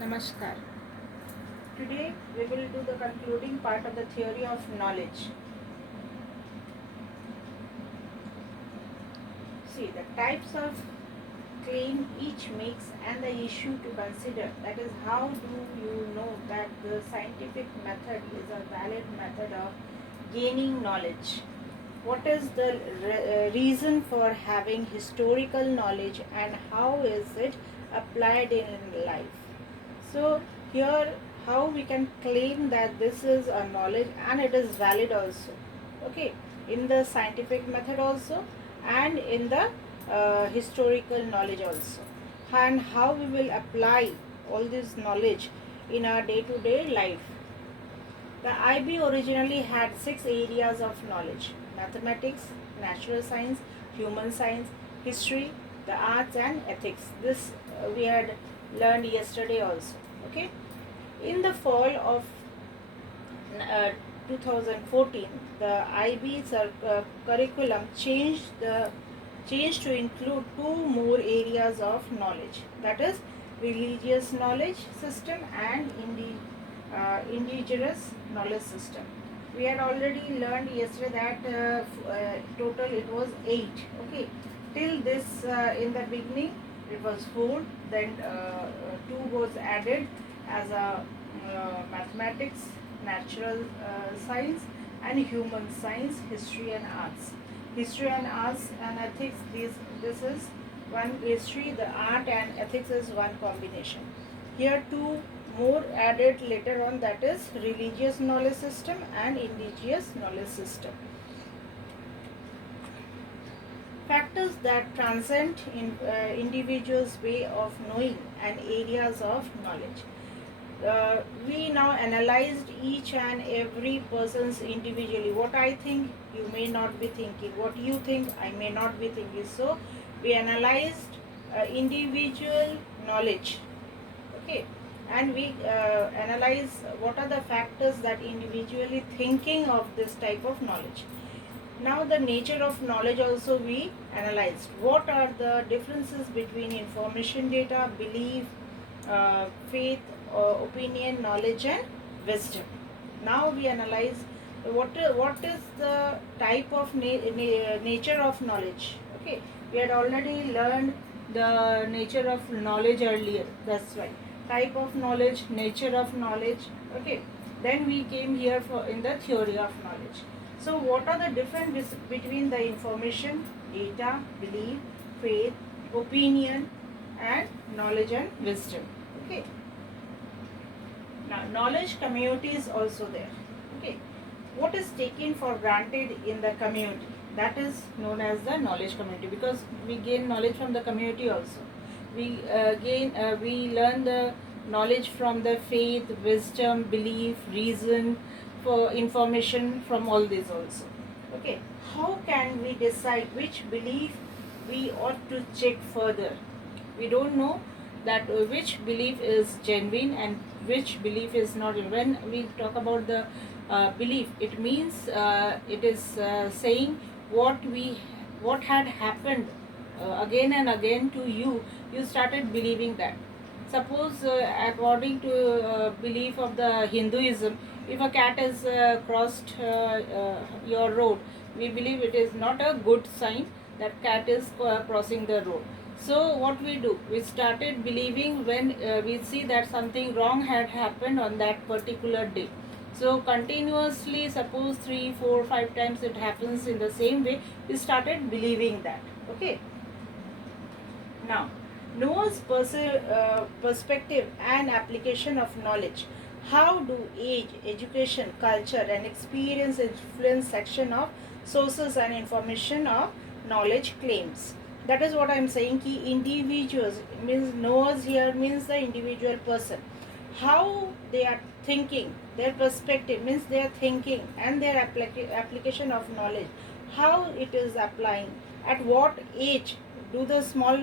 Namaskar. Today we will do the concluding part of the theory of knowledge. See the types of claim each makes and the issue to consider. That is, how do you know that the scientific method is a valid method of gaining knowledge? What is the reason for having historical knowledge and how is it applied in life? So here how we can claim that this is a knowledge and it is valid also, okay, in the scientific method also and in the historical knowledge also, and how we will apply all this knowledge in our day-to-day life. The IB originally had 6 areas of knowledge: mathematics, natural science, human science, history, the arts, and ethics. This we had learned yesterday also. Okay. In the fall of uh, 2014, the IB curriculum changed to include 2 more areas of knowledge. That is, religious knowledge system and indigenous knowledge system. We had already learned yesterday that total it was 8. Okay, till this in the beginning it was 4. Then 2 was added as a mathematics, natural science, and human science, history and arts. History and arts and ethics. This is one history. The art and ethics is one combination. Here 2 more added later on, that is religious knowledge system and indigenous knowledge system. Factors that transcend in individuals' way of knowing and areas of knowledge. We now analyzed each and every person's individually. What I think, you may not be thinking. What you think, I may not be thinking. So we analyzed individual knowledge. Okay, and we analyze what are the factors that individually thinking of this type of knowledge. Now the nature of knowledge also we analyzed. What are the differences between information, data, belief, faith, opinion, knowledge and wisdom. Now we analyze what is the type of nature of knowledge. Okay, we had already learned the nature of knowledge earlier. That's right. Type of knowledge, nature of knowledge. Okay, then we came here for in the theory of knowledge. So what are the differences between the information, data, belief, faith, opinion and knowledge and wisdom? Okay. Now knowledge community is also there. Okay. What is taken for granted in the community? That is known as the knowledge community, because we gain knowledge from the community also. We learn the knowledge from the faith, wisdom, belief, reason, for information from all these also. Okay, how can we decide which belief we ought to check further? We don't know that which belief is genuine and which belief is not. When we talk about the belief, it means it is saying what had happened again and again to you. You started believing that. Suppose according to belief of the Hinduism, if a cat is crossed your road, we believe it is not a good sign that cat is crossing the road. So what we do, we started believing when we see that something wrong had happened on that particular day. So continuously, suppose 3, 4, 5 times it happens in the same way, we started believing that. Okay. Now, Noah's perspective and application of knowledge. How do age, education, culture and experience influence section of sources and information of knowledge claims? That is what I am saying. Ki individuals means Noah's here means the individual person. How they are thinking, their perspective means their thinking and their application of knowledge. How it is applying, at what age do the small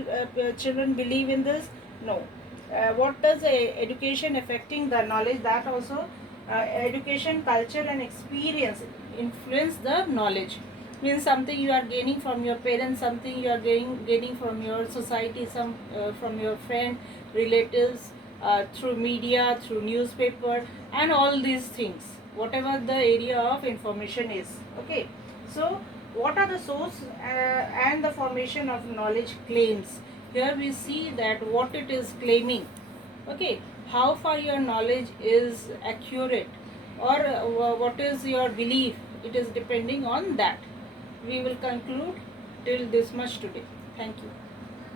children believe in this? No. What does education affecting the knowledge? That also education, culture and experience influence the knowledge. Means something you are gaining from your parents, something you are gaining from your society, some from your friend, relatives, through media, through newspaper, and all these things, whatever the area of information is. Okay, so what are the source and the formation of knowledge claims? Here we see that what it is claiming. Okay, how far your knowledge is accurate, or what is your belief, it is depending on that. We will conclude till this much today. Thank you.